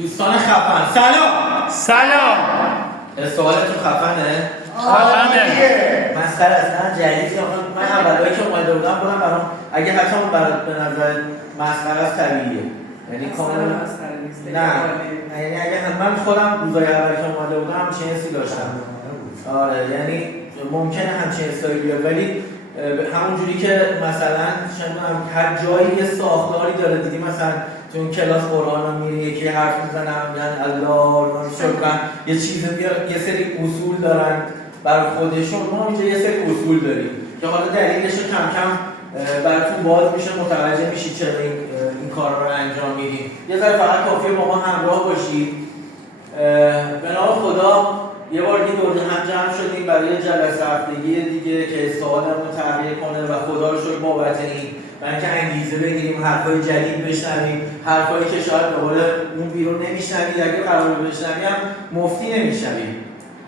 دوستان خفن سلام. سوالتون خفنه؟ مسخره است. نه جدید من اولایی که اومده بودم برام اگه حتی اون برات به نظر مسخره است طبیعیه. یعنی کاملا نه یعنی اگه من خودم روزای اولی که اومده بودم همچین حسی داشتم. آره یعنی ممکنه همچین حسایی بیاد ولی همونجوری که مثلا هر جایی یه ساختاری داره دیدی مثلا تو اون کلاس قرآن میری یکی حرف میزنه میگن الله شکر یه چیز یه سری اصول دارن برای خودشون. ما اینجا یه سری اصول داریم که حالا دلیلش رو کم کم براتون باز میشه متوجه میشید چرا این کارا رو انجام میدیم. یه ذره فقط کافیه با ما همراه باشید. به نام خدا یه بار دیگه دور هم جمع شدیم برای جلسه هفتگی دیگه که سوالمون تغییر کنه و خدا رو شکر بابت این برای که انگیزه بگیریم حرفای جدید بشنویم، حرفایی که شاید به قول اون بیرون نمیشنوید اگه قرار بشنویم هم مفتی نمیشنوید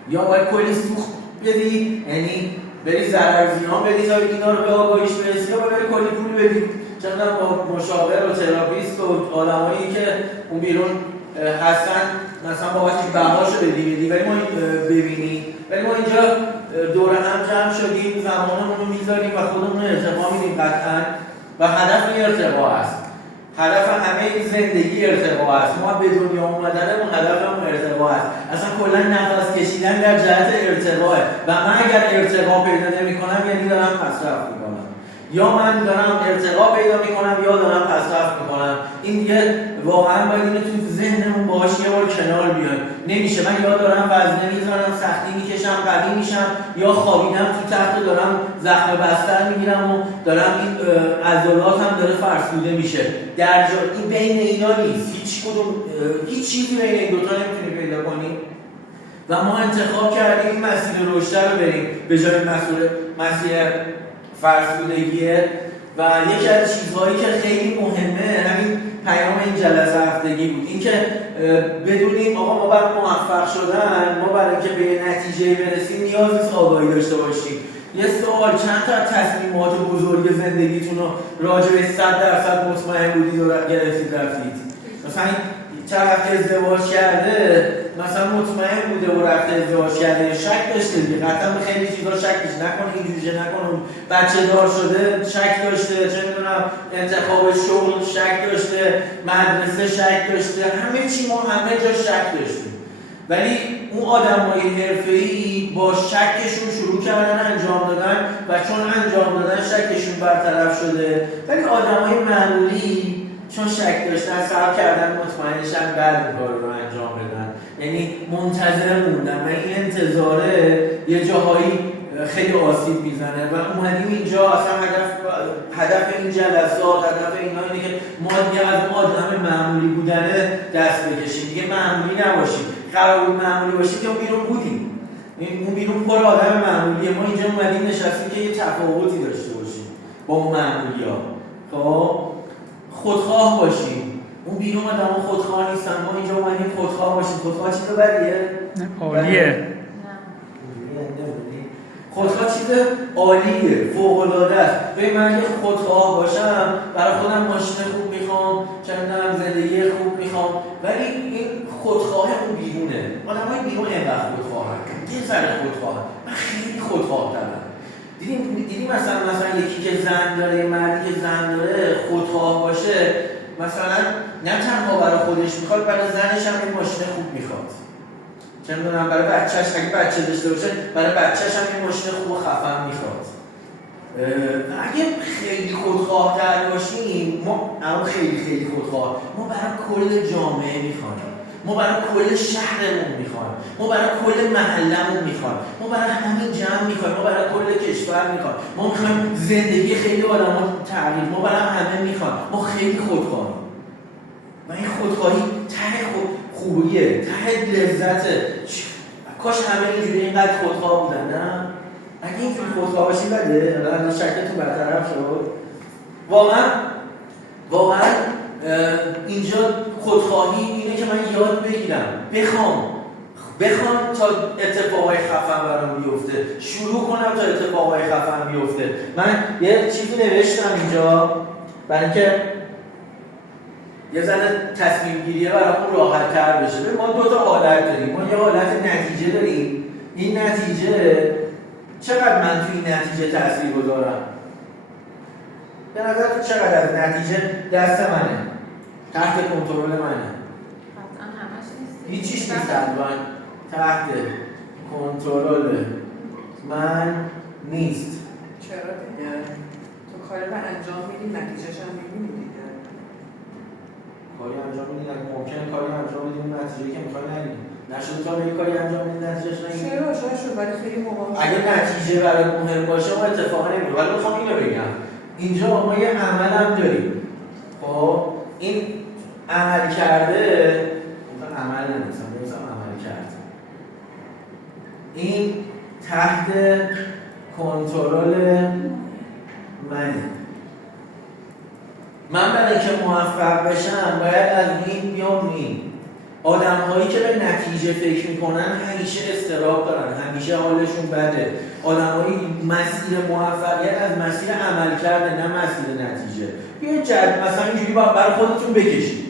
یا باید کلی سوخت بدی یعنی بری ضررزیان بدی تا اینا رو به آگاهیش برسی یا باید کلی پول بدی چندان با مشاور و تراپیست و آدمایی که اون بیرون هستن مثلا بابت بهاشو بدی ولی ما ببینی ولی ما اینجا دور هم جمع شدیم زمانمون رو میذاریم و خودمون ارتقا میدیم قطعا و هدف این ارتقا است. هدف همه این زندگی ارتقا است. ما به دنیا اومدنمون هدفمون ارتقا است. اصلا کلا نفس کشیدن در جهت ارتقاه و من اگر ارتقا پیدا نمی‌کنم یعنی دارم پسرفت می‌کنم یا من دارم ارتقا پیدا می‌کنم یا دارم پسرفت می‌کنم. این دیگه واقعا باید اینو تو ذهنمون باهاش یه بار کنار بیاد. نمیشه من یا دارم وزنه می‌ذارم سختی می‌کشم قوی میشم یا خوابیدم تو تخت و دارم زخم بستر می‌گیرم و دارم این عضلاتم داره فرسوده میشه. در این بین اینا نیست. هیچ چیزی بین این دو تا نمی‌تونی پیدا کنی. و ما انتخاب کردیم این مسیر رشد رو بریم به جای مسیر فرسودگیه و یکی از چیزهایی که خیلی مهمه همین پیام این جلسه هفتگی بود این که بدونیم آقا ما برای موفق شدن ما برای اینکه به نتیجه برسیم نیاز نیست آگاهی داشته باشیم. یه سوال چند تا تصمیمات بزرگ زندگیتون رو راجع به 100% مطمئن بودید و گرفتید رفتید؟ مثلا طرف که ازدواج کرده مثلا مطمئن بوده و رفته ازدواج کرده شک داشته دیگه قطعا به خیلی چیزا شکش نکنه اینجوری نکنه بچه دار شده شک داشته چه میدونم انتخاب شغل شک داشته مدرسه شک داشته همه چی ما همه جا شک داشتیم ولی اون آدمای حرفه‌ای با شکشون شروع کردن انجام دادن و چون انجام دادن شکشون برطرف شده ولی آدمای معمولی چون شک داشتن صبر کردن مطمئنشن بعد این کار رو انجام بدن یعنی منتظر موندن و این انتظاره یه جاهایی خیلی آسیب میزنه و اومدیم اینجا اصلا هدف این جلسات هدف اینا اینه که ما دیگه از اون آدم معمولی بودنه دست بکشیم دیگه معمولی نباشیم. قرار بود معمولی باشیم که اون بیرون بودیم اون بیرون پر آدم معمولیه. ما اینجا اومدیم نشستیم که یه تفاوتی داشته باشیم با اون معمولی‌ها. خب خودخواه باشیم. اون بیرون آدم‌ها خودخواه نیستن. ما اینجا اومدیم خودخواه باشیم. خودخواه چیز بدیه؟ عالیه. خودخواه چیز عالیه، فوق‌العاده است. ببین من اگه خودخواه باشم برای خودم ماشین خوب میخوام، چندم زندگی خوب میخوام، ولی این خودخواه اون بیرونه. آدم‌های بیرون اینقدر خودخواهن. یه ذره خودخواهن. من خیلی خودخواه دارم. دیدی مثلا یکی که زن داره یه مردی که زن داره خودخواه باشه مثلا نه تنها برای خودش میخواد برای زنش هم این ماشین خوب میخواد چه میدونم برای بچهش اگه بچه داشته باشه برای بچهش هم این ماشین خوب و خفن میخواد. اگه خیلی خودخواه در باشیم ما خیلی خودخواه ما برای کل جامعه میخوایم ما برای کل شهرمون میخوایم ما برای کل محلمون میخوایم ما برای همین جمع میخوایم ما برای کل کشور میخوایم ما میخوایم زندگی خیلی آدم‌ها تغییر ما برای همه میخوایم ما خیلی خودخواهیم و این خودخواهی ته خوبیه ته لذته. کاش همه اینجوری اینقدر خودخواه بودن نه؟ اگه اینجوری خودخواه باشی بده الان شکلتون برطرف شد. واقعا اینجا خودخواهی اینه که من یاد بگیرم بخوام تا اتفاقای خفن برام بیفته شروع کنم تا اتفاقای خفن بیفته. من یه چیزی نوشتم اینجا برای اینکه یه ذره تصمیم گیریه برامون راحت تر بشه. ما دو تا حالت داریم. ما یه حالت نتیجه داریم. این نتیجه چقدر من توی این نتیجه تاثیر گذارم؟ به نظر تو چقدر از نتیجه دست منه؟ تحت کنترل منه؟ قطعا همش نیست. هیچیش نیست الان تحت کنترل من نیست. چرا دیگه؟ تو کاری رو انجام میدی نتیجهش هم میبینی دیگه. کاری انجام میدی ممکنه کاری انجام بدی اون نتیجه‌ای که می‌خوای نگیری. نشد تا به کاری انجام بدی نتیجهش نگیری. چرا شاید ولی خیلی موقع اگه نتیجه برای مهم باشه ما اتفاقا نمی‌افته. ولی می‌خوام اینو بگم. اینجا ما یه عمل هم داریم. خب این عمل کرده اون عمل نمی‌سم عمل کرده. این تحت کنترل منه. من برای که موفق بشم باید از این بیام این. آدم‌هایی که به نتیجه فکر میکنن همیشه اضطراب دارن، همیشه حالشون بده. آدم‌هایی مسیر موفقیت از مسیر عمل کرده نه مسیر نتیجه. یه مثلا اینجوری برای خودتون بکشید.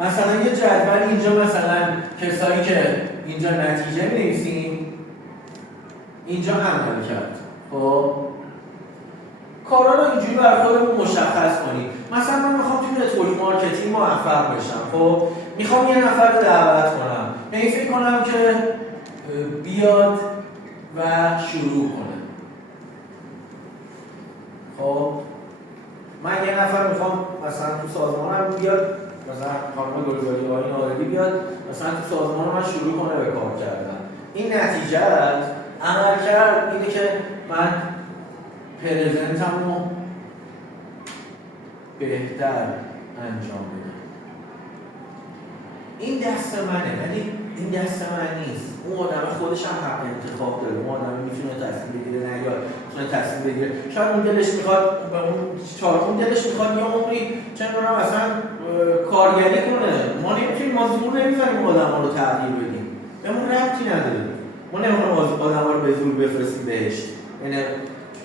مثلا یه جدول اینجا مثلا کسایی که اینجا نتیجه می‌نویسیم اینجا عمل کرد. خب کارا رو اینجوری برای خودمون مشخص کنیم. مثلا من میخوام توی نتورک مارکتینگ موفق بشم. خب میخوام یه نفر رو دعوت کنم. من فکر کنم که بیاد و شروع کنه. خب من یه نفر میخوام مثلا تو سازمانم بیاد، مثلا خانم گلزاری آقای نادری بیاد مثلا تو سازمان من شروع کنه به کار کردن. این نتیجه عمل کرد اینه که من پرزنتمو بهتر انجام بدم. این دست منه ولی این دست من نیست. اون آدم خودش هم حق انتخاب داره. اون آدم میتونه تصمیم بگیره نه یا میتونه تصمیم بگیره. شاید اون دلش میخواد به اون دلش میخواد یا عمری چه میدونم اصلا کارگری کنه. ما نمیتونیم ما زور نمیزنیم آدم‌ها رو تغییر بدیم. بهمون ربطی نداره. ما نمیخوایم آدم‌ها رو به زور بفرستیم بهشت. یعنی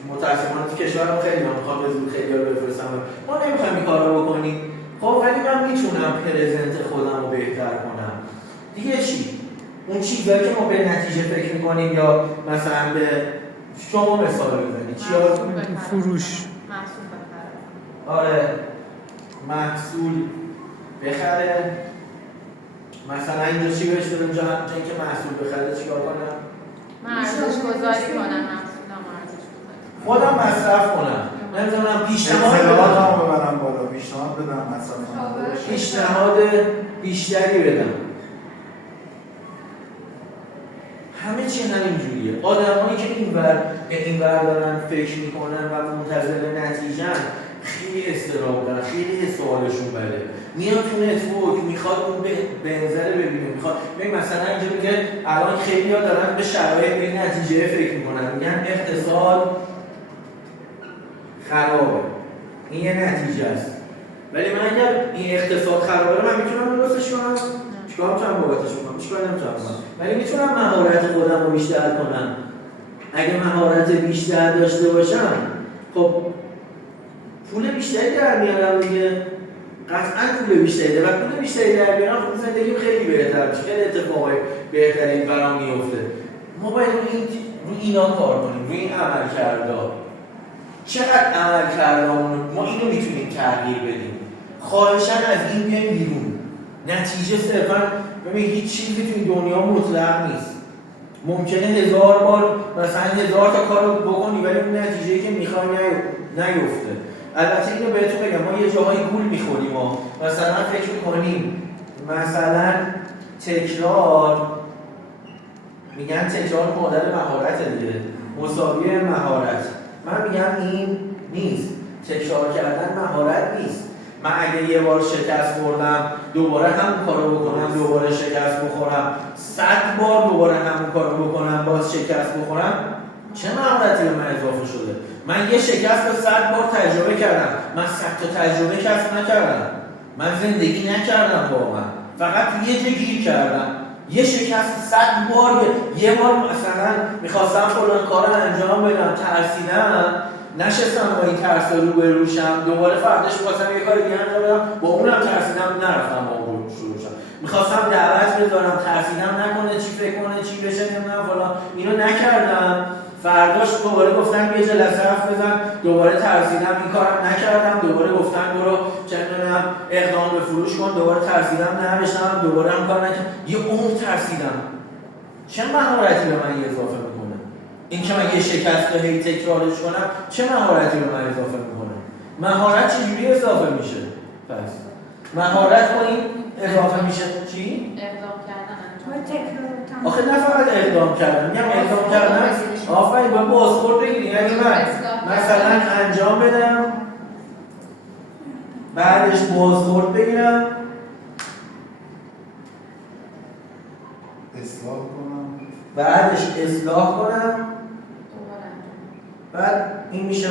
متأسفانه تو کشورم خیلی میخوام به زور خیلی رو بفرستم. ما نمیخوایم این کارو بکنیم. خب ولی من میتونم پرزنت خودم رو بهتر کنم. دیگه چی؟ اون چیزایی که ما به نتیجه فکر میکنیم یا مثلا به شما مثال بزنید چی فروش محصول بخره. آره محصول بخره. مثلا اینجا چی بهش داریم جایی که محصول بخره چیکار کنم؟ من ارزش گذاری کنم محصولم ارزش گذاری خودم مصرف کنم. نمیدونم پیشنهاد ببرم بالا، پیشنهاد بدم مصرف کنم. پیشنهاد بیشتری بدم. همه چی همینجوریه. آدمایی که اینور دارن فکر میکنن و منتظر نتیجه‌ن خیلی اضطراب دارن، خیلی سوالشون بده. میاد تو نتورک میخواد اون بنظر ببینه، میخواد مثلا اینجا میگه الان خیلی‌ها دارن به شرایط به نتیجه فکر میکنن، میگن اقتصاد خرابه. این یه نتیجه است. ولی من اگر این اقتصاد خرابه من میتونم درستش کنم؟ چیکار میتونم بابتش کنم؟ چیکار نمیتونم کنم؟ ولی میتونم مهارت خودم رو بیشتر کنم. اگه مهارت بیشتر داشته باشم خب پول بیشتری در میارم دیگه. قطعا پول بیشتری و پول بیشتری در میارم خب زندگیم خیلی بهتر میشه. خیلی اتفاقای بهتری برام میفته. ما باید رو اینا کار کنیم، روی این عملکردها. چقدر عملکردامون ما اینو میتونیم تغییر بدیم. خواهشاً از این بیایم بیرون. نتیجه صرفاً ببین هیچ چیزی تو این دنیا مطلق نیست. ممکنه 1000 بار مثلا 1000 تا کارو بکنی ولی اون نتیجه‌ای که می‌خوای نیفته. البته اینو بهتون بگم ما یه جاهای گول می‌خوریم. مثلا فکر می‌کنیم مثلا تکرار میگن تکرار مادر مهارت دیگه، مساوی مهارت. من میگم این نیست. تکرار کردن مهارت نیست. من اگه یه بار شکست خوردم دوباره همون کارو بکنم دوباره شکست بخورم 100 بار دوباره همون کارو بکنم باز شکست بخورم چه مهارتی به من اضافه شده؟ من یه شکست رو 100 بار تجربه کردم. من 100 تا تجربه کسب نکردم. من زندگی نکردم واقعا. فقط یه جا گیر کردم. یه شکست 100 بار یه بار مثلا میخواستم فلان کار رو انجام بدم ترسیدم نشستم با این ترس رو به روشم، دوباره فرداش می‌خواستم یه کاری دیگه انجام بدم، با اونم ترسیدم نرفتم با اون شروع شدم. می‌خواستم دعوت بذارم، ترسیدم نکنه چی فکر کنه چی بشه نمیدونم فلان، اینو نکردم. فرداش دوباره گفتن یه جلسه حرف بزن، دوباره ترسیدم این کارم نکردم، دوباره گفتن برو چه می‌دونم اقدام به فروش کن، دوباره ترسیدم نمی‌شم، دوباره هم کار نکردم. یه عمر ترسیدم. چه مهارتی به من اضافه میکنه؟ این که من یه شکست رو هی تکرارش کنم چه مهارتی به من اضافه میکنه؟ مهارت چجوری اضافه میشه؟ پس مهارت با این اضافه میشه چی؟ اقدام کردن آخه نه فقط اقدام کردن، میگم اقدام کردن آفرین باید بازخورد بگیری. یعنی من مثلا انجام بدم بعدش بازخورد بگیرم اصلاح کنم بعدش اصلاح کنم بعد این میشه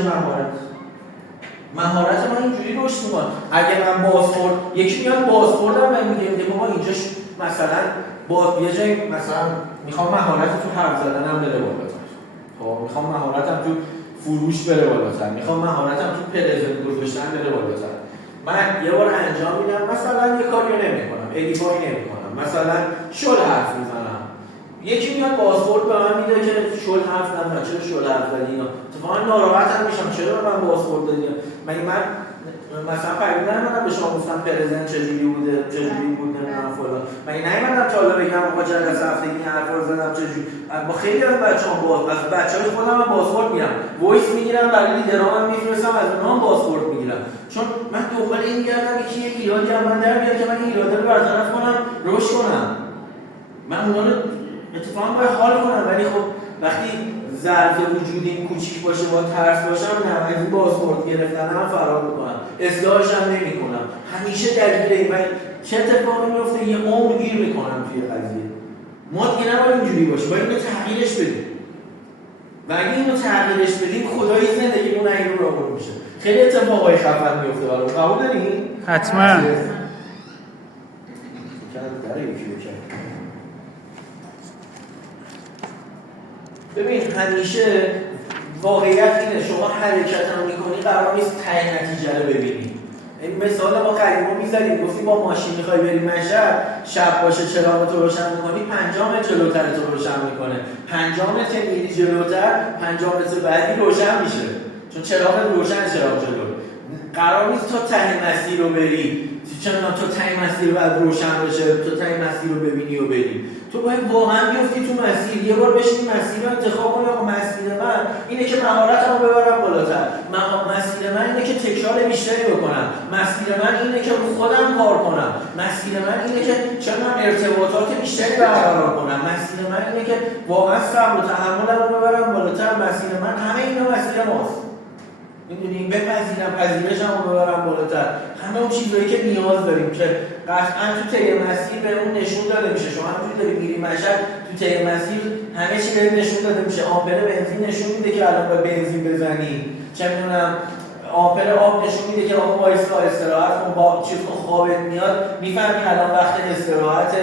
مهارت من اینجوری رشد میکنه. اگه من بازخورد یکی میاد بازخوردم من میگه بابا اینجاش مثلا یه جایی مثلا میخوام مهارت تو حرف زدنم بره بالاتر، خب میخوام مهارتم تو فروش بره بالاتر، میخوام مهارتم تو پرزنت گذاشتن بره بالاتر. من یه بار انجام میدم مثلا یه کاری نمیکنم، ادیفای نمیکنم، مثلا شل حرف میزنم، یکی میاد بازخورد به من میده که شل حرف نزن، چرا شل حرف زدی اینا، اتفاقا ناراحتم میشم چرا به من بازخورد دادی. من مثلا پیدا نمیدونم به شما گفتم پرزنت چجوری بوده چجوری بود نمیدونم فلان، من نمیدونم تا حالا بگم آقا جلسه هفتگی این حرفا رو زدم چجوری. با خیلی از بچه‌ها از بچه‌های خودم هم بازخورد میگیرم، وایس میگیرم برای لیدرام میفرستم از اونها هم بازخورد میگیرم، چون من دنبال این میگردم یکی یه ایرادی از من در میاد که من این ایراده رو برطرف کنم رشد کنم. من اونا رو اتفاقا باید حال کنم، ولی خب وقتی ظرف وجودی این کوچیک باشه با ترس باشم نه از این بازخورد گرفتن هم فرار میکنم، اصلاحش هم نمیکنم، همیشه درگیره من چه اتفاقی میفته یه عمر گیر میکنم توی قضیه. ما دیگه نباید اینجوری باشه، باید اینو تغییرش بدیم و اگه اینو تغییرش بدیم خدایی زندگیمون این رو راهبر میشه. خیلی اتفاقای خفن میفته برام، قبول دارین؟ حتما. ببین همیشه واقعیت اینه شما حرکت رو میکنی قرار نیست ته نتیجه رو ببینی. این مثال ما قدیما میزدیم گفتیم با ماشین میخوای بری مشهد شب باشه چراغ تو روشن میکنی 5 متر جلوتر تو روشن میکنه، 5 متر میری جلوتر 5 متر بعدی روشن میشه چون چراغ روشن چراغ جلو. قرار نیست تا ته مسیر رو بری، چون تو ته مسیر رو بعد روشن بشه تو ته مسیر رو ببینی و بری. تو باید واقعا بیفتی تو مسیر، یه بار بشینی مسیر رو انتخاب کنی. آقا مسیر من اینه که مهارتمو ببرم بالاتر، مسیر من اینه که تکرار بیشتری بکنم، مسیر من اینه که رو خودم کار کنم، مسیر من اینه که چون ارتباطات بیشتری برقرار کنم، مسیر من اینه که واقعا صبر و تحملم رو ببرم بالاتر، مسیر من همه اینا مسیر ماست. میدونیم بپذیرم پذیرشم رو ببرم بالاتر، همه اون چیزایی که نیاز داریم که قطعا تو طی مسیر بهمون نشون داده میشه. شما همونجوری داری میری مشهد تو طی مسیر همه چی بهت نشون داده میشه. آمپر بنزین نشون میده که الان باید بنزین بزنی، چه میدونم آمپر آب نشون میده که آقا وایسا استراحت کن، با چیز کن خوابت میاد میفهمی الان وقت استراحت،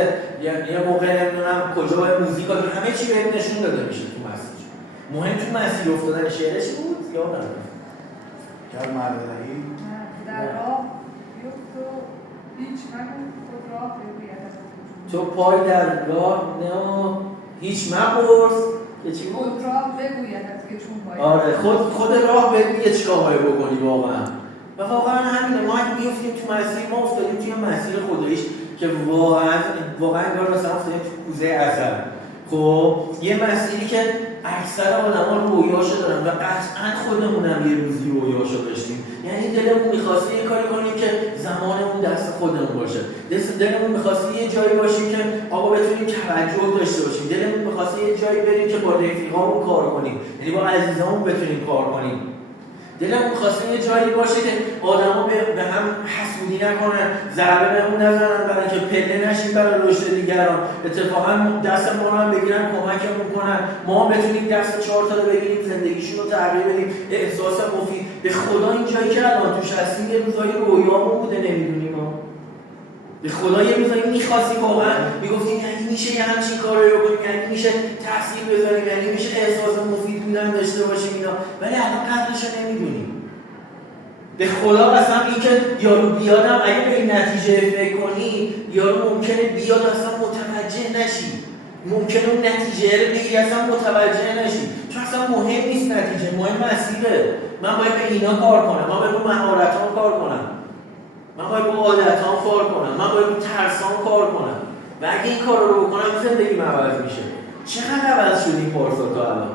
یه موقع نمیدونم کجا باید موزیک کنی، همه چی بهت نشون داده میشه تو مسیر. مهم تو مسیر افتادن شعرش بود یا نه؟ کرد مردهی در راه بیفت و هیچ مکن خود راه بگوید تو پای در راه نه هیچ مپرس که چی بود؟ خود راه بگوید که چون باید آره خود راه بگوید چیکار باید بکنی واقعا. و واقعا همینه، ما اگه بیفتیم تو مسیر ما افتادیم توی مسیر خداییش که واقعا انگار مثلا افتادیم تو کوزه ازل. خب یه مسیری که اکثر آدم‌ها رویاشو دارن و قطعاً خودمونم یه روزی رویاشو داشتیم. یعنی دلمون می‌خواسته یه کاری کنیم که زمانمون دست خودمون باشه. دلمون می‌خواسته یه جایی باشیم که آقا بتونیم توجه داشته باشیم. دلمون می‌خواسته یه جایی بریم که با رفیقامون کار کنیم. یعنی با عزیزامون بتونیم کار کنیم. دلمون می‌خواسته یه جایی باشه که آدما به هم حسودی نکنن، ضربه بهمون نزنن برای اینکه پله نشیم برای رشد دیگران. اتفاقا دست ما رو هم بگیرن کمکمون کنن، ما هم بتونیم دست 4 تا رو بگیریم زندگیشون رو تغییر بدیم، احساس مفید. به خدا این جایی که الان توش هستیم یه روزای رویامون بوده نمیدونیم ما. به خدا یه روزایی می‌خواستی واقعا میگفتیم یعنی میشه یه همچین کاری رو کنیم، یعنی میشه تاثیر بذاریم، یعنی میشه احساس مفید بودن داشته باشیم اینا، ولی الان قدرش رو نمیدونیم. به خدا قسم این که یارو بیادم اگه به این نتیجه فکر کنی یارو ممکنه بیاد اصلا متوجه نشی، ممکنه اون نتیجه رو بگی اصلا متوجه نشی، چون اصلا مهم نیست نتیجه، مهم مسیره. من باید به اینا کار کنم، من باید به مهارتام کار کنم، من باید به عادتام کار کنم، من باید به ترسام کار کنم و اگه این کار رو بکنم زندگیم عوض میشه. چقدر عوض شد این پارسا تا الان؟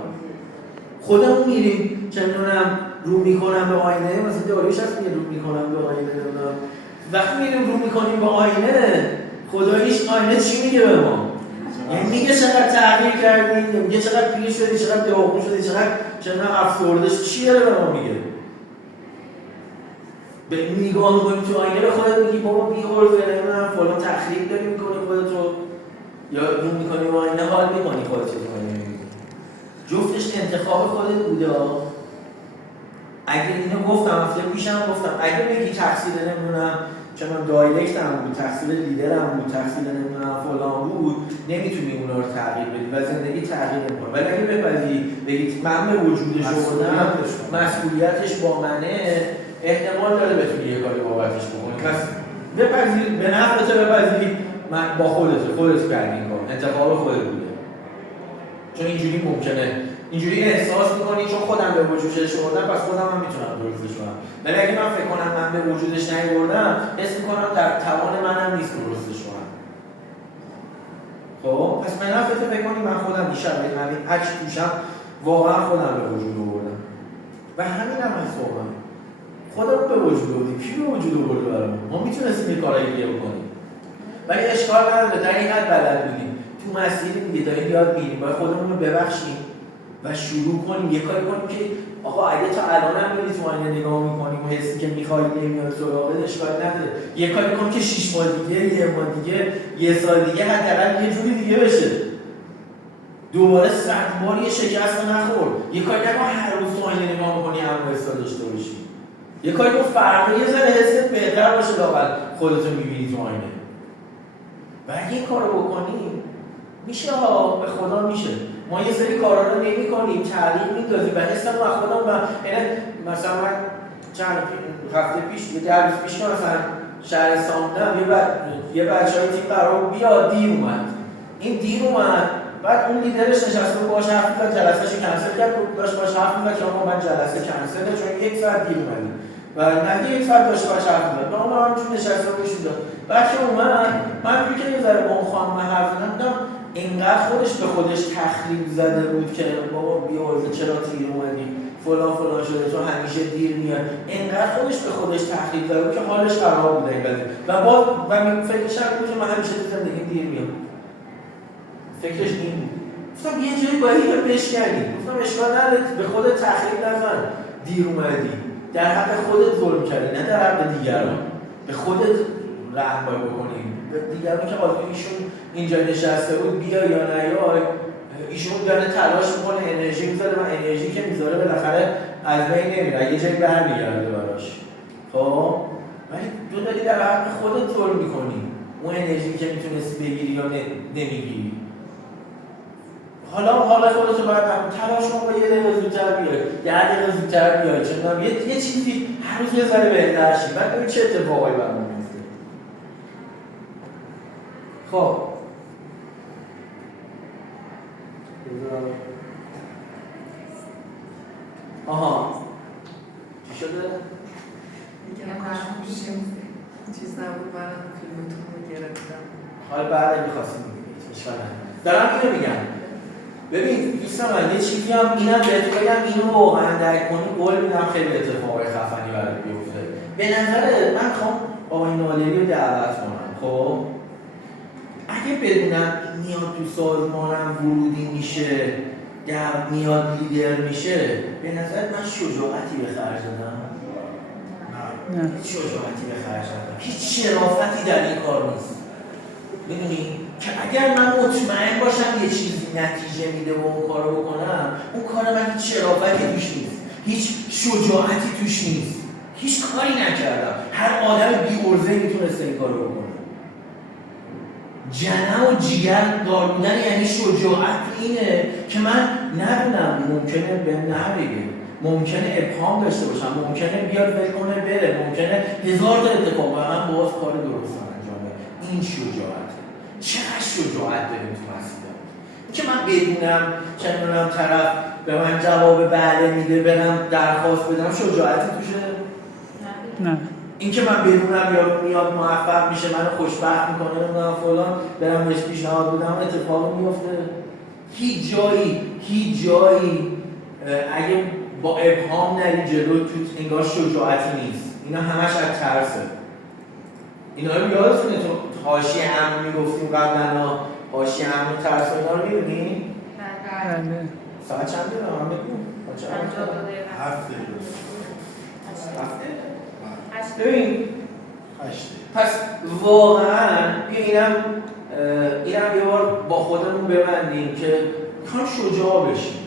خودمون میریم چه میدونم رو میکنم به آینه، مثلا داریوش هست میگه رو میکنم به آینه، نمیدونم وقتی میریم رو میکنیم به آینه خداییش آینه چی میگه به ما؟ یعنی میگه چقدر تغییر کردی، میگه چقدر پیر شدی، چقدر داغون شدی، چقدر افسرده شدی، چی داره به ما میگه؟ به نگاه میکنی تو آینه به خودت میگی بابا بی‌غرضه، نمیدونم فلان تخریب داری میکنی خودتو، یا رو میکنی به آینه حال میکنی خودت تو آینه میبینی. جفتش انتخاب خودت بوده. اگه اینو گفتم هفته پیشم گفتم اگه بگی تقصیر نمیدونم چون دایرکتم بود، تقصیر لیدرم بود، تقصیر نمیدونم فلان بود، نمیتونی اونا رو تغییر بدی و زندگی تغییر نمیکنه. ولی اگه بگی من به وجودش آوردم، مسئولیتش با منه، احتمال داره بتونی یه کاری بابتش بکنی. پس بپذیر، به نفعت بپذیری، من با خودت کردی این کار، انتخاب خودت بوده. چون اینجوری ممکنه اینجوری احساس میکنی چون خودم به وجودش آوردم پس خودم هم میتونم درستش کنم. ولی اگه من فکر کنم من به وجودش نیاوردم، حس میکنم در توان منم نیست درستش کنم. خب پس من فکر کنی من خودم بیشتر به همین عکس توشم واقعا خودم به وجود آوردم. و همین هم هست واقعا. خودم به وجود آوردیم. کی به وجود آورد برامون؟ ما میتونستیم یه کارایی دیگه بکنیم. ولی اشکال نداره، در این حد بلد بودیم. تو مسیری دیگه داریم یاد میگیریم، باید خودمون رو ببخشیم و شروع کنیم یه کاری کنیم که آقا اگه تا الان هم میری تو آینه نگاه میکنیم و حسی که میخوایی نمیاد سراغت، اشکال نداره. یه کاری کنیم که 6 ماه دیگه، یه ماه دیگه، یه سال دیگه حداقل یه جوری دیگه بشه. دوباره 100 بار یه شکست نخور. یه کاری نکن هر روز تو آینه نگاه میکنی هم احساس داشته باشی. یه کاری کن فردا یه ذره حست بهتر باشه لااقل خودت رو میبینی تو آینه. و اگه این کارو بکنیم میشه ها، به خدا میشه. ما یه سری کارا رو نمی‌کنیم، تعلیق می‌ندازیم و حسم و خودم و مثلا من چند هفته پیش یه 10 روز پیش مثلا شهرستان بودم، یه بچه‌ای تیم قرار بیاد، دیر اومد. این دیر اومد، بعد اون لیدرش نشسته بود باهاش حرف می‌زد، جلسه‌شو کنسل کرد، داشت باهاش حرف می‌زد که آقا من جلسه کنسله چون 1 ساعت دیر اومدی. و نه 1 ساعت داشت باهاش حرف می‌زد. ما همونجوری نشسته بودیم داد. بعد که اومد، من دیگه که یه ذره با اون خانم حرف زدم، اینقدر خودش به خودش تخریب زده بود که بابا بیارزه چرا دیر اومدی فلان شده تو همیشه دیر میاد. اینقدر خودش به خودش تخریب زده بود که حالش خراب بود این قضیه. و فکرش هم بود که من همیشه تو زندگی دیر میام. فکرش این بود. گفتم یه جایی باید اینو بشکنی. گفتم اشکال نداره، به خودت تخریب نزن دیر اومدی. در حق خودت ظلم کردی، نه در حق دیگران. به خودت رحم باید بکنی. دیگران که قاضی ایشون اینجا نشسته بود بیا یا نیای، ایشون داره تلاش میکنه، انرژی میذاره و انرژی که میذاره بالاخره از بین نمیره، یه جایی برمیگرده براش. خب ولی تو داری در حق خودت ظلم میکنی، اون انرژی که میتونستی بگیری یا نمیگیری. حالا خودت رو باید تلاش کن با یه دقیقه زودتر بیای، 10 دقیقه زودتر بیای، چندم یه چیزی هر روز یه ذره بهتر شی. بعد ببین چه اتفاقایی برام میفته. خب آها چی شده؟ میگم کاشم چیز نبود، برای فیلمتون رو گرفتم. حالا بعد میخواستیم بگید اشکال نداره. دارم اینو میگم ببین دوستان من یه چیزی هم اینم بهت بگم، اینو واقعا درک کنی قول میدم خیلی اتفاقای خفنی برات بیفته. به نظر من میخوام آقای نالری رو دعوت کنم. خب اگه بدونم میاد تو سازمانم ورودی میشه، میاد لیدر میشه، به نظر من شجاعتی به خرج دادم؟ نه شجاعتی به خرج دادم، هیچ شرافتی در این کار نیست. میدونی که اگر من مطمئن باشم یه چیزی نتیجه میده و اون کارو بکنم، اون کار من هیچ شرافتی توش نیست، هیچ شجاعتی توش نیست، هیچ کاری نکردم. هر آدم بی‌عرضه‌ای میتونسته این کارو بکنه. جنه و جیگر دار بودن یعنی شجاعت اینه که من ندونم، ممکنه به نبگه، ممکنه ابهام داشته باشم، ممکنه بیاد ول کنه بره، ممکنه هزار تا اتفاق من باز کار درست انجام بدم. این شجاعته. چقدر شجاعت داریم تو مسیح؟ که من بدونم چه میدونم طرف به من جواب بله میده برم درخواست بدم شجاعتی توشه؟ نه. این که من بدونم یا میاد موفق میشه منو خوشبخت میکنه نمیدونم فلان برم بهش پیشنهاد بدم اتفاق میفته؟ هیچ جایی اگه با ابهام نری جلو تو انگار شجاعتی نیست. اینا همش از ترسه. اینا رو یادتونه تو حاشیه امن میگفتیم قبلا، حاشیه امن و ترس و اینا رو میبینی؟ بله. ساعت چنده به من بگو؟ 7 دقیقه. ببین 8 پس واقعا اینم یه بار با خودمون ببندیم که میخوام شجاع بشیم.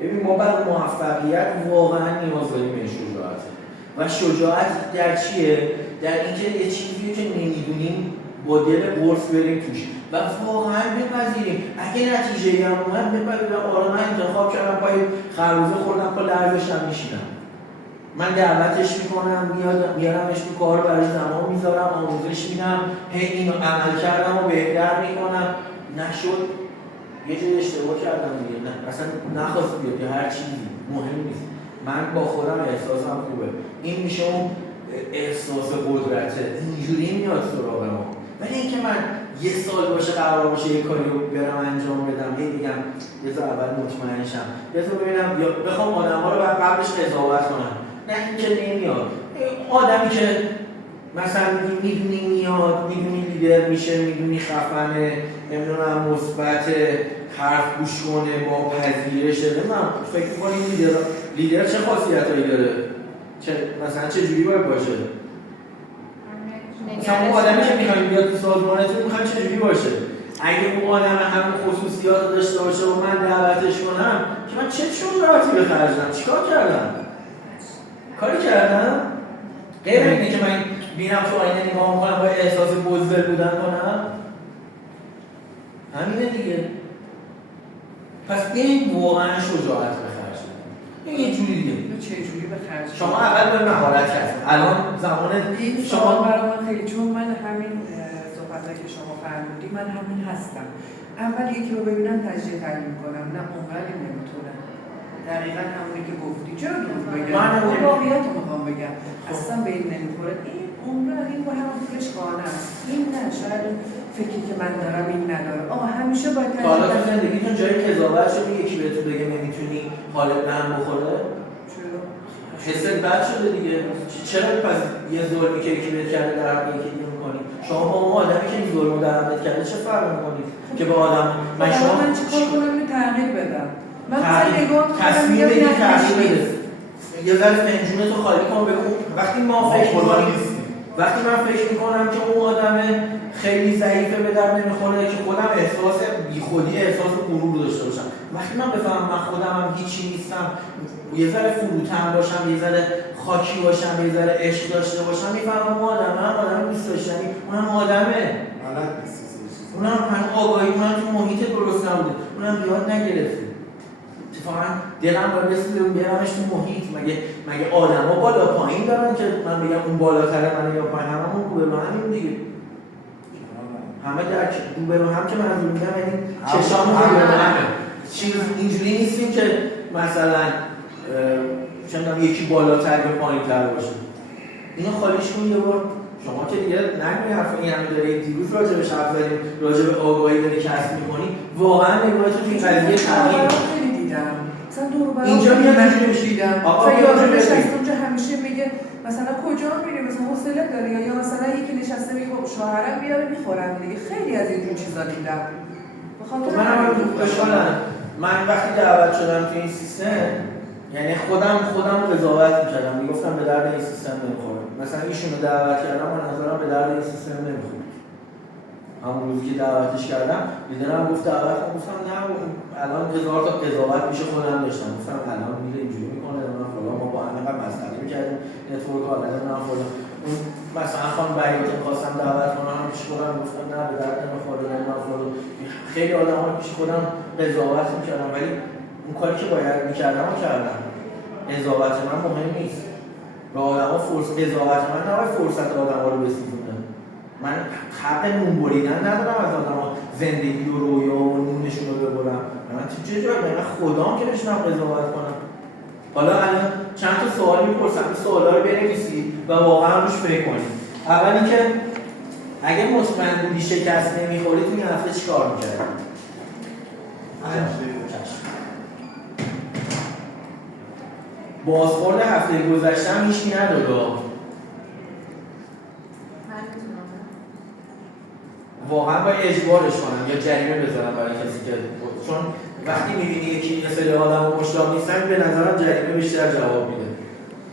ببین ما برای موفقیت واقعا نیاز داریم به شجاعت. و شجاعت در چیه؟ در اینکه یه چیزی که نمیدونیم با دل قرص بریم توش و واقعا بپذیریم. اگه نتیجه هم اومد بپذیریم آره من انتخاب کردم پای خربزه خوردم پا لرزش هم میشینم. من دعوتش میکنم میارمش تو کار برای زمان میذارم آموزش میدم هی اینو عمل کردم و بهتر میکنم. نشد یه جای اشتباه کردم دیگه، نه اصلا نخواست بیاد یا هر چیزی مهم نیست. من با خودم احساسم خوبه. این میشه اون احساس قدرته. اینجوری میاد سراغ ما. ولی اینکه من یه سال باشه قرار باشه یه کاری رو برم انجام بدم هی بگم بذار اول مطمئن شم بذار ببینم یا بخوام آدم‌ها رو قبلش قضاوت کنم، نه این که نمیاد. آدمی که مثلا میدونی میاد، میدونی لیدر میشه، میدونی خفنه، نمیدونم مثبت، حرف گوش کنه، با پذیرش، من فکر می‌کنم لیدر چه خاصیتایی داره؟ مثلا چه جوری باید باشه؟ مثلا اون آدمی که می‌خوایم بیاد تو سازمانتون می‌خوایم چه جوری باشه؟ اگه اون آدم همون خصوصیات داشته باشه و من دعوتش کنم که من چه شجاعتی به خرج دادم؟ چیکار کردم؟ کاری کردم؟ غیر اینه که من بینم تو آینه نگاه می‌کنم با احساس بزدل بودن کنم؟ همینه دیگه. پس این واقعا شجاعت به خرج دادن. این یه جوری دیگه. چه جوری به خرج شما اول به مهارت کردید. الان زمان شما برای من خیلی، چون من همین صحبتایی که شما فرمودی من همین هستم. اول یکی رو ببینم تجزیه تحلیل می‌کنم، نه اونقدر نمیتونم. دقیقاً همونی که گفتی چرا دروغ بگم؟ من واقعیت رو میخوام بگم. اصلا به این نمیخوره. این عمره این با همون پولش قانه است. این نه، شاید فکری که من دارم این نداره. همیشه باید حالا تو زندگیتون جایی قضاوت شده یکی بهتون بگه نمیتونی حالت به هم بخوره؟ چرا؟ حست بد شده دیگه. چرا پس یه ظلمی که یکی بهت کرده در حق یکی دیگه می‌کنی؟ شما با اون آدمی که این ظلمو در حقت کرده چه فرقی می‌کنید؟ که با آدم من چیکار کنم اینو تغییر بدم؟ من تصمیم بگیر تغییر بده. یه ذره فنجونتو خالی کن بگو وقتی ما فکر می‌کنیم وقتی من فکر می‌کنم که اون آدم خیلی ضعیفه به در نمیخوره که خودم احساس بیخودی احساس غرور داشته باشم. وقتی من بفهمم من خودم هم هیچی نیستم، یه ذره فروتن باشم، یه ذره خاکی باشم، یه ذره عشق داشته باشم، میفهمم اون آدم دوست داشتنی، اونم آدمه. غلط نیست. اونم من آگاهی من تو محیط درست نبوده، اونم یاد نگرفته. اتفاقا دلم باید رسیده بیارمش تو محیط. مگه آدما بالا پایین دارن که من بگم اون بالاتره من یا پایین؟ هممون رو به همین دیگه. همه در رو به هم که منظور میگم یعنی چشامون رو به همه. چیز اینجوری نیستیم که مثلا چندم یکی بالاتر یا پایین‌تر باشه. اینو خالیش کن یه بار. شما که دیگه نگوی حرف این همه داری دیروز راجع به حرف زدیم، راجع به آگاهی داری کسب می‌کنی، واقعا نگاهت تو این قضیه تغییر دیدم. مثلا دور و اینجا میاد نمی‌شه دیدم. آقا یارو نشسته اونجا همیشه میگه مثلا کجا میری، مثلا حوصله داری یا مثلا یکی نشسته میگه شوهرم بیاره میخورم دیگه. خیلی از اینجور چیزا دیدم. منم خوشحالم. من وقتی دعوت شدم تو این سیستم یعنی خودم قضاوت می‌کردم، میگفتم به درد این سیستم نمیخوره. مثلا ایشونو دعوت کردم من نظرم به درد این سیستم نمیخوره. همون روزی که دعوتش کردم لیدرم گفت دعوت کن، گفتم نه الان هزار تا قضاوت پیش خودم داشتم، گفتم الان میره اینجوری میکنه من فلان ما با هم اینقدر مسئله می‌کردیم نتورک حالا من فلان مثلا خانم بریوت خواستم دعوت کنم پیش خودم گفتم نه به درد نمیخوره نمیخوره. خیلی آدم‌ها پیش خودم قضاوت می‌کردم ولی اون کاری که باید می‌کردم کردم. قضاوت من مهم نیست. به آدم‌ها قضاوت من نباید فرصت آدم‌ها رو بسوزونه. من حق نون بریدن ندارم از آدم‌ها زندگی و رویا و نونشون رو ببرم. من چه جایی من خدام که بشنم قضاوت کنم. حالا الان چند تا سوال میپرسم، این سوالا رو بنویسی و واقعا روش فکر کنید. اولی که اگه مطمئن بودی شکست نمیخوری تو این هفته چیکار می‌کردی؟ بازخورد هفته گذشته هم هیچکی نداد. واقعا باید اجبارش کنم یا جریمه بذارم برای کسی که چون وقتی می‌بینی یکی یه سری آدمو مشتاق نیستن به نظرم جریمه بیشتر جواب میده.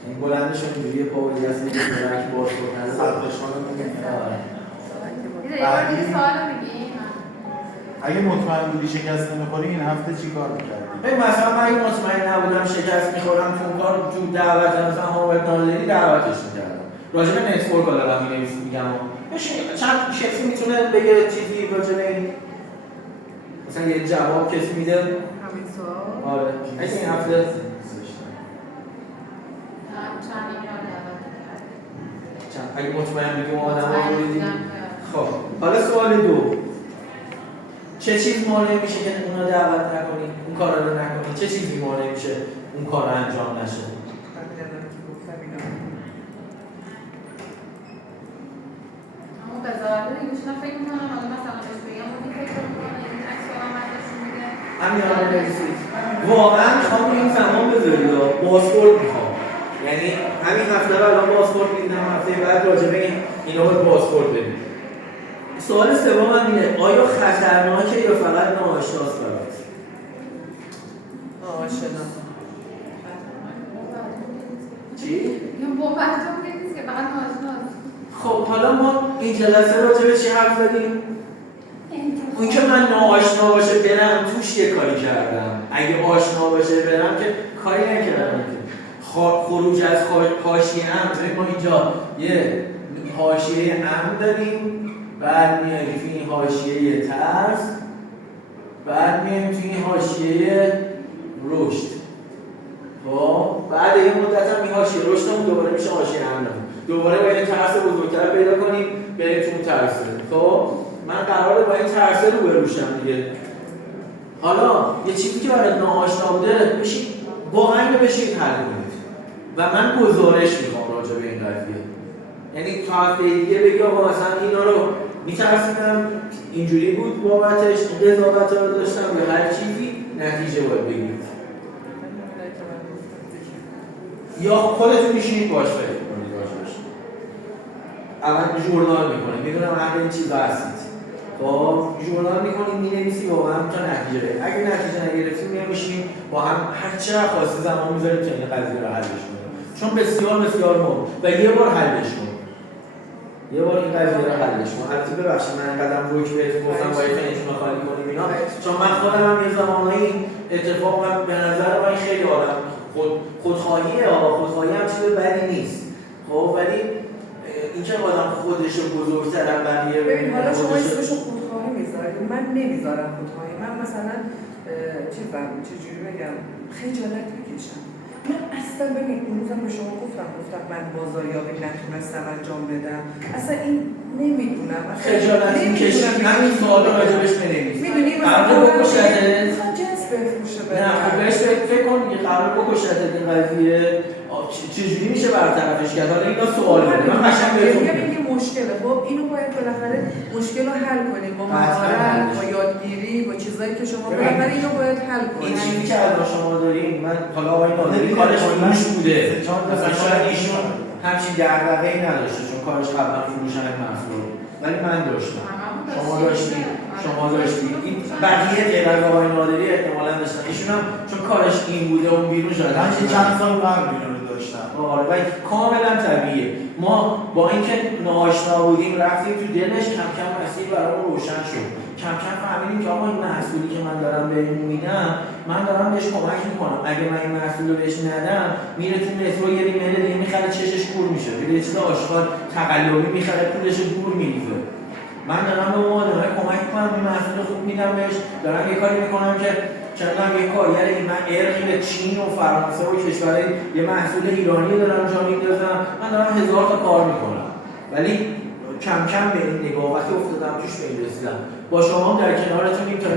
این بلندشون اینجوری پاوری هست میگه که بازخورد نداره. صدشان رو نمی‌کنه. سوال میگی؟ اگه مطمئن بودی شکست نمیخوری این هفته چی کار میکردی؟ مثلا من اگه مطمئن نبودم شکست میخورم تو کار تو دعوت مثلا هاورد نالری دعوتش میکردم راجع به نتورک دارم می‌نویسم میگم چند کسی میتونه بگه چیزی راجع به این مثلا یه جواب کسی میده همین سوال آره این هفته اگه مطمئن بودیم آدم‌ها رو دیدیم خب حالا سوال دو چه چیز مانع میشه که اونا دعوت نکنی اون کارا رو نکنی چه چیزی مانع میشه اون کار انجام نشه اما قضاوت دیگه میشنم فکر میکنم حالا مثلا بهش بگم اون فکر میکنه این عکس واقعا من داشتون میگه همین رو بنویسید واقعا میخوام این زمان بذارید بازخورد میخوام یعنی همین هفته رو الان بازخورد میدم هفته بعد راجع به اینا رو بازخورد بدیم سوال سوم هم اینه آیا خطرناکه یا فقط ناآشناست برات؟ ناآشنا چی؟ یا با بچه‌ها نیست که فقط ناآشناست خب حالا ما این جلسه راجع به چی حرف زدیم؟ اون که من ناآشنا باشه برم توش یه کاری کردم اگه آشنا باشه برم که کاری نکردم خروج از حاشیه امن ما اینجا یه حاشیه امن داریم بعد میایم توی این حاشیه ترس بعد میایم توی این حاشیه رشد خب بعد یه مدت هم این حاشیه رشدمون دوباره میشه حاشیه امن دوباره باید ترس بزرگتر پیدا کنیم بریم تو اون ترسه خب من قراره با این ترسه رو بروشم دیگه حالا یه چیزی که برای ناآشنا بوده بشید واقعا اینو بشید حل کنید و من گزارش میخوام راجع به این قضیه یعنی تا هفته دیگه بگی آقا مثلا اینا رو میترسیدم اینجوری بود بابتش قضاوت رو داشتم یا هر چیزی نتیجه باید بگید یا خودتون میشینید باش فکر کنید راجعش اول ژورنال میکنید میدونم همه این چیزا هستید خب ژورنال میکنید مینویسی واقعا تا نتیجه بگید اگه نتیجه نگرفتیم میشینیم با هم هر چقدر خواستی زمان میذاریم که این قضیه رو حلش کنیم چون بسیار بسیار مهم و یه بار حلش کنیم یه بار این قضیه رو حلش کنم البته ببخشید من قدم روک بهتون گفتم باید فنجون خالی کنیم اینا چون من خودم هم یه زمانایی اتفاق من به نظر من خیلی آدم خودخواهیه خودخواهی هم چیز بدی نیست خب ولی اینکه آدم خودش رو بزرگتر از بقیه ببین حالا شما اسمشو خودخواهی میذارید من نمیذارم خودخواهی من مثلا چجوری بگم خجالت میکشم من اصلا ببین اون روزم به شما گفتم من بازاریابی نتونستم انجام بدم اصلا این نمیدونم خجالت میکشم همین سوال رو راجبش بنویس میدونی قرار بکشته جنس بفروشه نه خب بهش فکر کن دیگه قرار بکشته این قضیه چجوری میشه برطرفش کرد حالا اینا سواله من قشنگ بهتون میگم مشکله خب اینو باید بالاخره مشکل رو حل کنیم با مهارت با یادگیری با چیزایی که شما بالاخره اینو باید حل کنید این چیزی که الان شما دارین من حالا آقای نادری کارش فروش بوده مثلا شاید ایشون همچین دغدغه‌ای نداشته چون کارش قبلا فروش همین محصول ولی من داشتم شما داشتید این بقیه غیر از آقای نادری احتمالاً داشتن ایشون هم چون کارش این بوده اون بیرون شده من چند سال قبل اینو داشتم آره و کاملا طبیعیه ما با اینکه ناآشنا بودیم رفتیم تو دلش کم کم مسیر برامون روشن شد کم کم فهمیدیم که آقا این محصولی که من دارم به این میدم من دارم بهش کمک میکنم. اگه من این محصول رو بهش ندم میره تو مترو یه ریمل دیگه میخره چشش کور میشه، یه چیز آشغال تقلبی میخره پولش دور میریزه. من دارم به اون آدمه کمک میکنم، این محصول خوب میدم بهش، دارم یه کاری میکنم که چندم یه کارگر من ارقی به چین و فرانسه و کشورهای یه محصول ایرانی دارم جا میندازم، من دارم 1000 تا کار میکنم. ولی کم کم به این نگاه وقتی افتادم توش به این رسیدم با شما در کنارتونیم تا